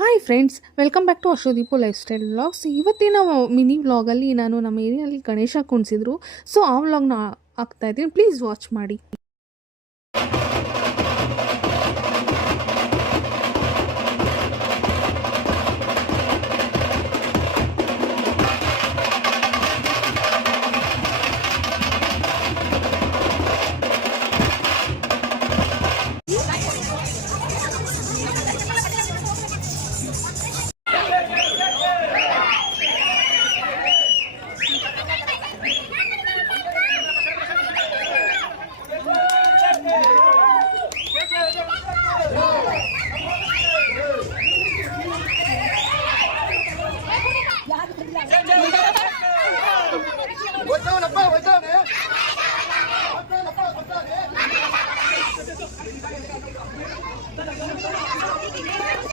Hi friends, welcome back to ಅಶೋದೀಪು lifestyle vlogs. ಇವತ್ತಿನ mini ವ್ಲಾಗಲ್ಲಿ ನಾನು ನಮ್ಮ ಏರಿಯಲ್ಲಿ ಗಣೇಶ ಕುಣಿಸಿದ್ರು. ಸೊ ಆ ವ್ಲಾಗ್ನ ಹಾಕ್ತಾ ಇದ್ದೀನಿ, ಪ್ಲೀಸ್ ವಾಚ್ ಮಾಡಿ.